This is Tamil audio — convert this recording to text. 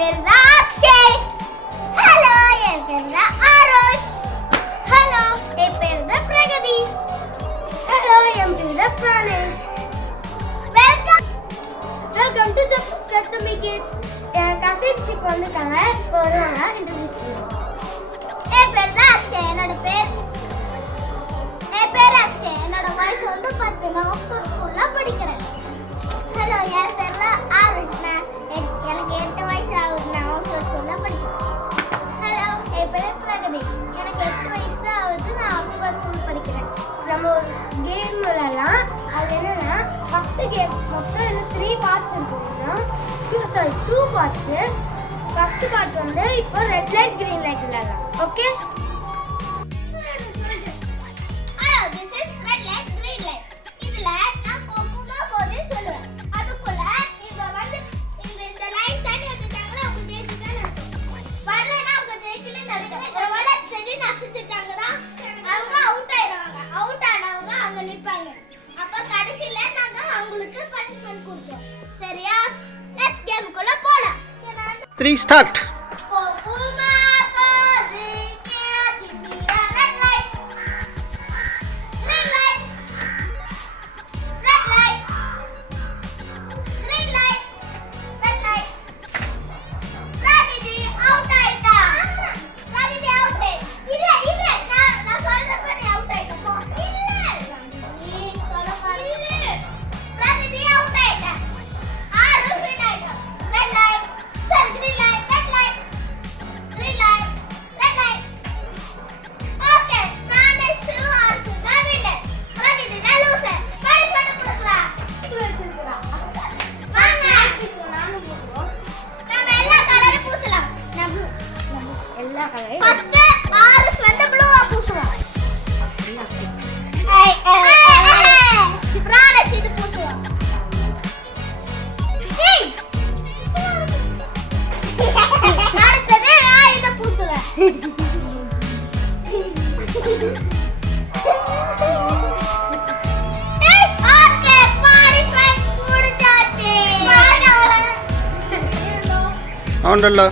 பேர் தான் அக்ஷய். ஹலோ, என் பேர் தான் ஆரோஷ். ஹலோ, என் பேர் தான் பிரகதி. ஹலோ, என் பேர் தான் Pranesh. Welcome to Sathumi kids. என் கசின்ஸ் இப்போ வந்துட்டாங்க. இப்போ வருவாங்க, இன்ட்ரடியூஸ் பண்ணுவோம். என் பேர் தான் அக்ஷய். என் பேர் அக்ஷய். என்னோட வயசு வந்து 10. நான் ஆக்ஸ்போர்ட் ஸ்கூல்ல படிக்கிறேன். ஹலோ, என் பேர் தான் ஆரோஷ். எனக்கு 8 வயசு ஆகுது. நான் ஆக்ஸ்போர்ட் ஸ்கூல்ல படிக்கிறேன். ஹலோ, என் பேர் பிரகதி. எனக்கு 8 வயசு ஆகுது. நான் ஆக்ஸ்போர்ட் ஸ்கூல் படிக்கிறேன். நம்ம ஒரு கேம் விளையாடலாம். அது என்னன்னா ஃபர்ஸ்ட் கேம் மொத்தம் 3 பார்ட்ஸ் இருக்குன்னா 2 பார்ட்ஸ். ஃபர்ஸ்ட் பார்ட் வந்து இப்போ ரெட் லைட் கிரீன் லைட் விளையாடலாம். Okay, hello, this is red light green light. இதுல நான் கோக்குமா போதே சொல்லுவேன். அதுக்குள்ள இங்க வந்து இந்த லைன் தண்ணி எடுத்துட்டாங்களா அவங்க ஜெயிச்சிட்டான்னு அர்த்தம். வரலனா அவங்க ஜெயிக்கலன்னு அர்த்தம். ஒருவேளை சரி நசிச்சிட்டாங்கன்னா அவங்க அவுட் ஆயிடுவாங்க. அவுட் ஆனவங்க அங்க நிப்பாங்க. அப்ப கடைசில நாங்க அவங்களுக்கு பனிஷ்மென்ட் கொடுப்போம். சரியா? லெட்ஸ் கேமுக்குள்ள போலாம். 3 start. கோக்குமா போதே கேட்டியா red light green light, red light, green light, red light. Pragati out ஆயிட்டா. Pragati out. இல்ல நான் சொல்றபடி out ஆயிட்டா. போ. இல்ல நீ சொல்ல பாரு. Pragati out ஆயிட்டா. ஆறு green ஆயிட்டா. Red light, sorry green light, red light, green light, red light. Okay, Pranesh Arsu தான் winner. Pragati தான் loser. பனிஷ்மென்ட் கொடுக்கலாம். இது வச்சிருக்கா. வாங்க. நானும் போடுவோம். நாம எல்லா கலரும் பூசலாம். எல்லா கலரையும் ஃபர்ஸ்ட் ஆரஞ்சு வந்து ப்ளூவா பூசுவோம். பிரானேஷ் இது பூசுவோம். ஏய். அடுத்தது நான் இத பூசுவேன். ஏய், ஓகே, பனிஷ்மென்ட் கொடுத்தாச்சு. అవునല്ലോ